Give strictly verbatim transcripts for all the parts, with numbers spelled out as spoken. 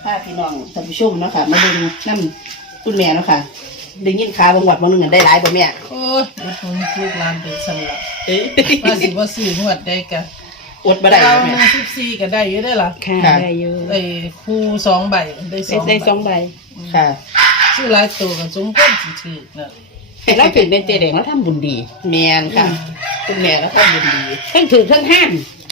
พาพี่น้องท่านผู้ชมเนาะค่ะมาดูน้ำคุณแม่เนาะค่ะได้ยินข่าวบางวัดบางหนึ่งได้หลายบ่แม่โอ้ยผมลูกหลานเป็นสลับว่าสิว่าสี่งวดได้กะอดบ่ได้แม่สิบสี่ก็ได้อยู่ได้ล่ะค่ะได้อยู่ไอ้คู่สองใบได้สองได้สองใบค่ะซื้อหลายตัวกันสมควรสิถือน่ะเราถึงเป็นเจแดงแล้วทำบุญดีแม่นค่ะคุณแม่แล้วทำบุญดีทั้งถือทั้งห้าม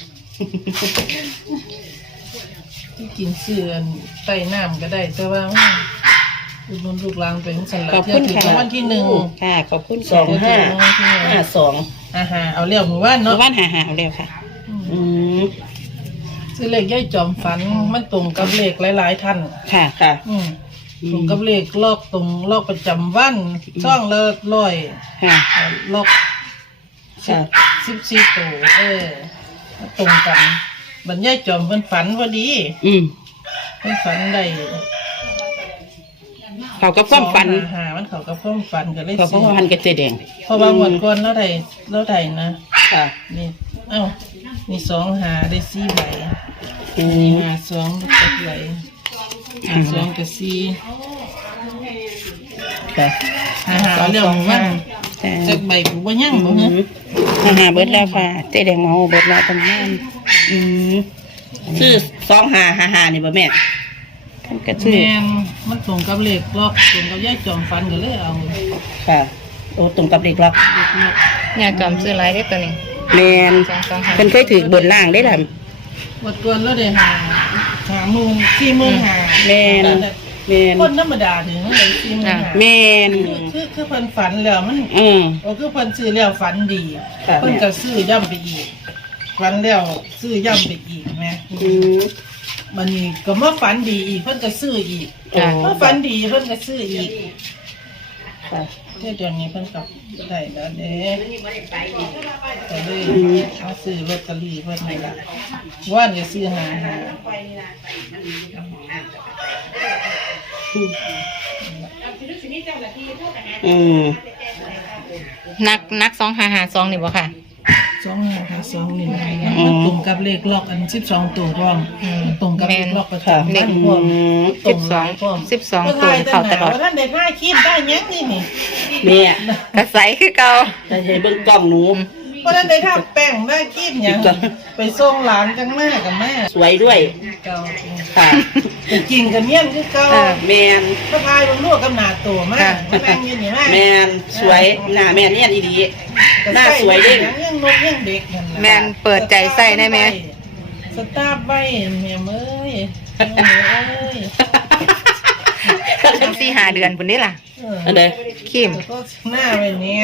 ที่กินเสื่อนไต่น้ำก็ได้แต่ว่าอุดหนุนลูกหลานเป็นสลับขอบคุณค่ะวันที่หนึ่งค่ะขอบคุณสองห้าห้าสองอาหารเอาเรียวหมู่บ้านเนาะบ้านหาหาเอาเร็วค่ะอืมซื้อเลขย่อยจอมฝันมันตรงกับเลขหลายๆท่านค่ะค่ะอืมตรงกับเลขลอกตรงลอกประจำวันช่องละร้อยค่ะลอกค่ะสิบสี่ตัวเออตรงกันบรรยายจอมเพิ่นฝันพอดีอืมเพิ่นฝันได้เขากับความฝันหามันเขากับความฝันก็เลยเขากับความฝันกับเจแดงเพราะว่าหมดก่อนแล้วได้แล้วได้นะค่ะนี่เอ้านี่สองหาได้สี่ใบอืมหาสองกับใบหาสองกับสี่ค่ะหาหาเรื่องมันจากใบกูว่ายั่งบ่ฮะหาหาเบิดแล้วค่ะเจแดงเมาเบิดแล้วประมาณอืมซื้อสองห้าห้าห้านี่บ่แม่กระชื่อแม่นมันตรงกับเลขล็อกตรงกับย่ายจอมฟันก็เลยเอาค่ะโอ้ตรงกับเด็กล็อกเนี่ยจอมซื้อไรได้ตัวนี้แมนเป็นเคยถือบนล่างได้ล่ะวัดกวนแล้วได้หาหาหมื่นสี่หมื่นหาแมนแมนคนธรรมดาถึงนั่นเลยสี่หมื่นหาแมนคือคือเพิ่นฝันแล้วมันอือโอ้คือเพิ่นซื้อแล้วฝันดีเพิ่นก็ซื้อย่ำไปอีกฝันแล้วซื้อย่ำไปอีกแม่อือมันนี่ก็มาฝันดีอีกเพิ่นก็ซื้ออีกเมื่อฝันดีเพิ่นก็ซื้ออีกค่ะเดือนนี้เพิ่นกับได้แล้วเด้ก็เลยมาซื้อลอตเตอรี่เพิ่นนี่ล่ะว่านก็ซื้อหาหาอืมนักนักสองหาหาสองนี่บ่ค่ะสองหาหาสองนี่มันตรงกับเลขล็อกอันสิบสองตัวพร้อมตรงกับเลขล็อกประจำบ้านพร้อมสิบสองสิบสองตัวเข้าตลอดท่านได้ท่าคีบได้ยังนี่นี่เนี่ยกระใสคือเก่าจะให้เบิ่งกล้องหนูเพราะท่านได้ท่าแป้งได้คีบยังไปส่งหลานจังแม่กับแม่สวยด้วยเก่าค่ะไปกินกันเมี่ยนคือเก่าแมนพระพายบนลวกกับหนาตัวมากแม่งยืนอย่างแมนสวยหน้าแม่เนี่ยดีหน้าสวยเด้ยังยังนกยังเด็กแมนเปิดใจใส่ได้ไหมสตาร์ใบแม่เอ้ยเอ้ยสี่หาเดือนปุ่นนี่ล่ะอันเดคิมก็หน้าไปเนี่ย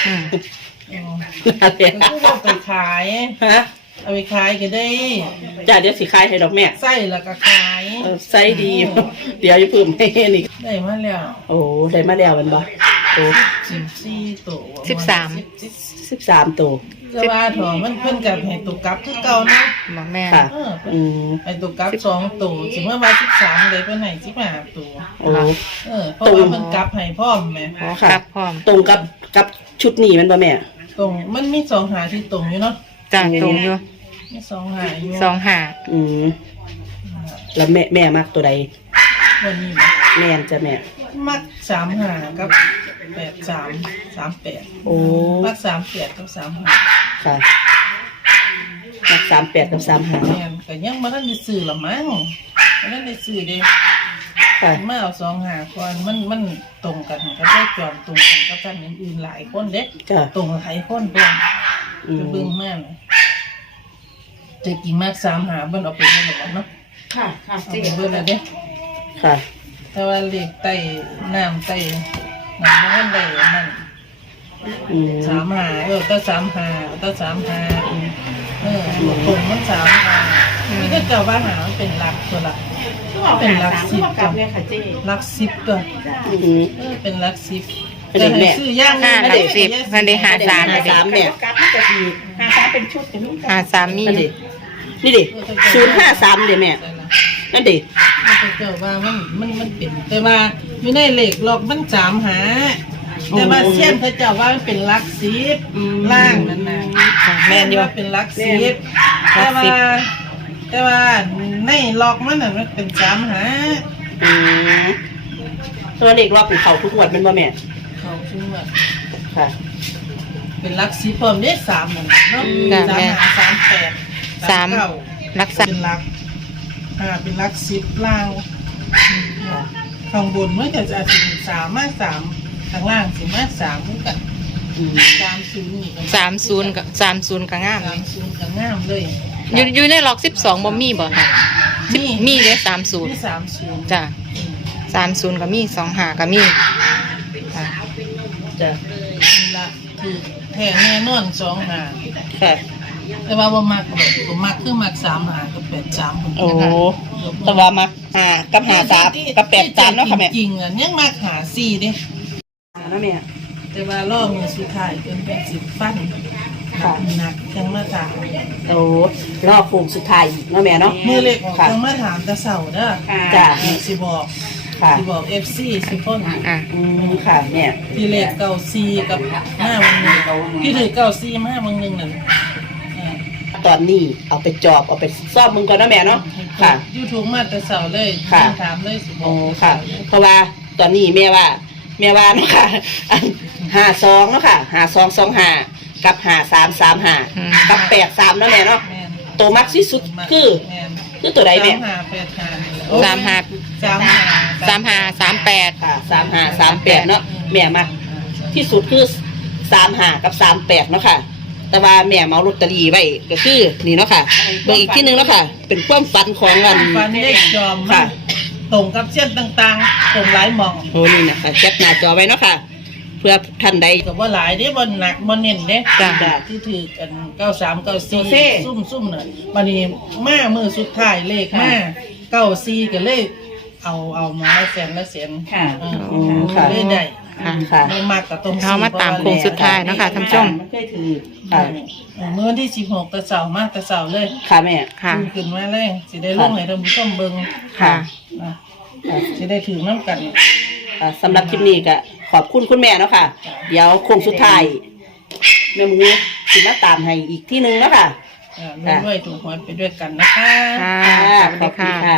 อะไรก็ไปขายฮะเอาไปขายก็ได้จ้าเดี๋ยวสิขายให้ดอกแม่ไส้แล้วก็ขายไส้ดีเดี๋ยวจะเพิ่มให้นี่ได้มาแล้วโอ้ได้มาแล้วมันบ่โอ้สิบสี่ตัวสิบสามสิบสามตัวจะว่าถอมันเพิ่นกับให้ตัวกับคือเก่านะแม่ค่ะอืมให้ตัวกับสองตัวถึงเมื่อวันสิบสามเลยเพิ่นให้สิบห้าตัวโอ้เออเพราะว่าเพิ่นกับให้พร้อมแม่กับพร้อมตรงกับกับชุดนี้มันบ่แม่ตรงมันมีสองหาที่ตรงอยู่เนาะจ้าตรงอยู่มีสองหาอยู่สองหาอืมแล้วแม่แม่มักตัวใดวันนี้แม่จะแม่มักสามหากับแปดสามสามแปดโอ้มักสามแปดกับสามหาค่ะมักสามแปดกับสามหาแม่ก็ยังมาท่านได้ซื้อละมั้งมาท่านได้ซื้อเด้ค่ะมาเอาสองหาก่อนมันมันตรงกันก็ได้จอมตรงกันกับท่านอื่นๆหลายคนเด้ตรงหลายคนเพิ่นจะเบิ่งมากจะกินมากสามหาเบิ่นเอาไปให้หมดเนาะค่ะค่ะจริงเบิ่นแล้วเด้ค่ะแต่ว่าเล็กไต้น้ำไต้น้ำมันได้นั่นสามหาเออก็สามหาก็สามหาเออตรงมันสามหานี่ก็เจ้าว่าหาเป็นหลักตัวละเป็นหลักสิบตัวหลักสิบตัวเออเป็นหลักสิบแต่ให้ซื้อย่างห้าหลักสิบมันได้หาสามหาสามเนี่ยหาสามเป็นชุดหาสามมีนี่ดิศูนย์ห้าสามเดี๋ยวแม่นั่นดิเจ้าว่ามันมันมันเป็นแต่ว่าไม่ได้เหล็กหรอกมันสามหาแต่ว่าเส้นเขาเจ้าว่ามันเป็นลักสิบล่างนั่นนะแม่นว่าเป็นลักสิบแต่ว่าแต่ว่าในล็อกมันน่ะมันเป็นสามหาอืมตัวเลขรอบเป็นเขาทุกงวดเป็นบ่แม่เขาชื่อว่าค่ะเป็นลักสีเพิ่มได้สามนั่นเนาะจ้ะสามแม่หาสามแปดสามเก้ารักษาเป็นลักอ่าเป็นลักสิบล่างอืมข้างบนมันก็จะอาจจะเป็นสามมาสามข้างล่างสิมาสามเหมือนกันอืมสามศูนย์นี่ก็สามศูนย์กับสามศูนย์ก็งามสามศูนย์ก็งามเลยอยู่อยู่ในล็อกสิบสองบ่มีบ่ค่ะสิบมีเด้สามศูนย์มีสามศูนย์จ้ะสามศูนย์ก็มีสองหาก็มีค่ะจ้ะนี่ละคือแท้แน่นอนสองหาค่ะแต่ว่าบ่มักแบบบ่มักคือมักสามหากับแปดสามคนโอ้แตว่ามาหากับหาสามกับแปดสามเนาะค่ะแม่จริงๆอ่ะยังมักหาสี่เด้เนาะแม่แต่ว่ารอบมือสุดท้ายเป็นเป็นสิบฟันค่ะหนักจังมาถามโอ้รอบโค้งสุดท้ายอีกเนาะแม่เนาะมือเล็กออกค่ะจังมาถามแต่เสาเด้อจ้ะเออสิบอกค่ะสิบอกเอฟซีสิพ่นอ่ะอืมค่ะแม่ที่เลขเก้าซีกับห้าวันหนึ่งที่ถือเก้าซีมาห้าวันหนึ่งนั่นเออตอนนี้เอาไปจอบเอาไปซ่อมมึงก่อนเนาะแม่เนาะค่ะยูทูบมาแต่เสาเลยค่ะถามเลยสิบอโอ้กค่ะ เพราะว่าตอนนี้แม่ว่า แม่ว่าเนาะค่ะหาสองเนาะค่ะหาสองสองหากับหาสามสามหากับแปดสามเนาะแม่เนาะแม่นตัวมักที่สุดคือแม่นคือตัวใดแม่สามหาแปดหานี่แหละสามหาสามหาสามหาสามแปดค่ะสามหาสามแปดเนาะแม่มักที่สุดคือสามหากับสามแปดเนาะค่ะ แต่ว่าแม่เมาลอตเตอรี่ไว้ก็คือนี่เนาะค่ะเบิ่งอีกที่หนึงเนาะค่ะ เป็นความฝันของเงินฟันเลขจอมค่ะตรงกับเส้นต่างๆ ตรงหลายหมองโอ้นี่นะคะแคปหน้าจอไว้เนาะค่ะ เพื่อท่านใดกับว่าหลายเด้บนหนักบนเน้นเด้จ้ะจ้ะที่ถือกันเก้าสามเก้าโอสี่เคซุ่มซุ่มเนี่ยวันนี้มามือสุดท้ายเลขมาเก้าสี่ก็เลยเอาเอามาละแสนละแสนค่ะเอออืมค่ะเลยได้ค่ะค่ะไม่มากกับตรงเอามาตามโค้งสุดท้ายเนาะค่ะท่านผู้ชมมันเคยถือค่ะเมื่อวันที่สิบหกตะเสาร์มาตะเสาร์เลยค่ะแม่ค่ะขึ้นมาเลยสิได้ลงให้ท่านผู้ชมเบิ่งค่ะนะสิได้ถือน้ำกันอ่าสำหรับคลิปนี้ก็ขอบคุณคุณแม่เนาะค่ะ เดี๋ยวโค้งสุดท้ายแม่หมูสิมาตามให้อีกที่หนึงเนาะค่ะอ่าด้วยถูกหวยไปด้วยกันนะคะค่ะสวัสขดีอบคุณค่ะค่ะ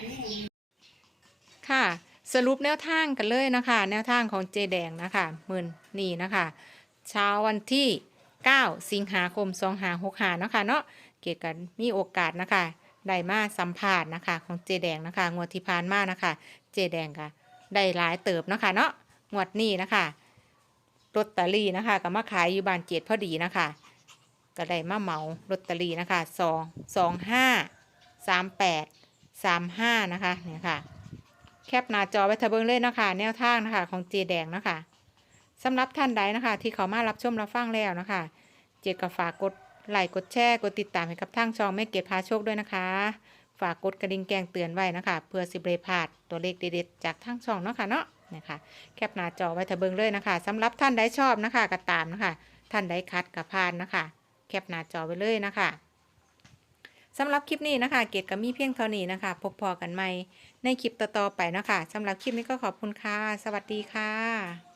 ค่ะ สรุปแนวทางกันเลยนะคะ แนวทางของเจแดงนะคะมื่นนี่นะคะ เช้าวันที่เก้าสิงหาคมสองห้าหกห้าเนาะค่ะเนาะเกี่ยวกันมีโอกาสนะคะได้มาสัมภาษณ์นะคะ ของเจแดงนะคะงวดที่ผ่านมานะคะ เจแดงค่ะได้หลายเติบเนาะค่ะเนาะงวดนี้นะคะลอตเตอรี่นะคะก็มาขายอยู่บ้านเจ็ดพอดีนะคะ ก็ได้มาเหมาลอตเตอรี่นะคะสองสองห้าสามแปดสามห้านะคะเนี่ยค่ะ แคปหน้าจอไว้ทะเบิงเลยนะคะแนวทางนะคะของเจแดงนะคะสำหรับท่านใดนะคะ ที่เขามารับชมรับฟังแล้วนะคะ เจดก็ฝากกดไลค์กดแชร์กดติดตามให้กับทางช่องแม่เกดพาโชคด้วยนะคะ ฝากกดกระดิ่งแจ้งเตือนไว้นะคะ เพื่อสิบเรพลาดตัวเลขเด็ดๆจากทางช่องเนาะค่ะเนาะนะคะแคปหน้าจอไว้ทะเบิงเลยนะคะสำหรับท่านใดชอบนะคะก็ตามนะคะท่านใดคัดกับพานนะคะ แคปหน้าจอไว้เลยนะคะสำหรับคลิปนี้นะคะ เกดก็มีเพียงเท่านี้นะคะพบพอกันใหม่ในคลิปต่อๆไปนะคะสำหรับคลิปนี้ก็ขอบคุณค่ะ สวัสดีค่ะ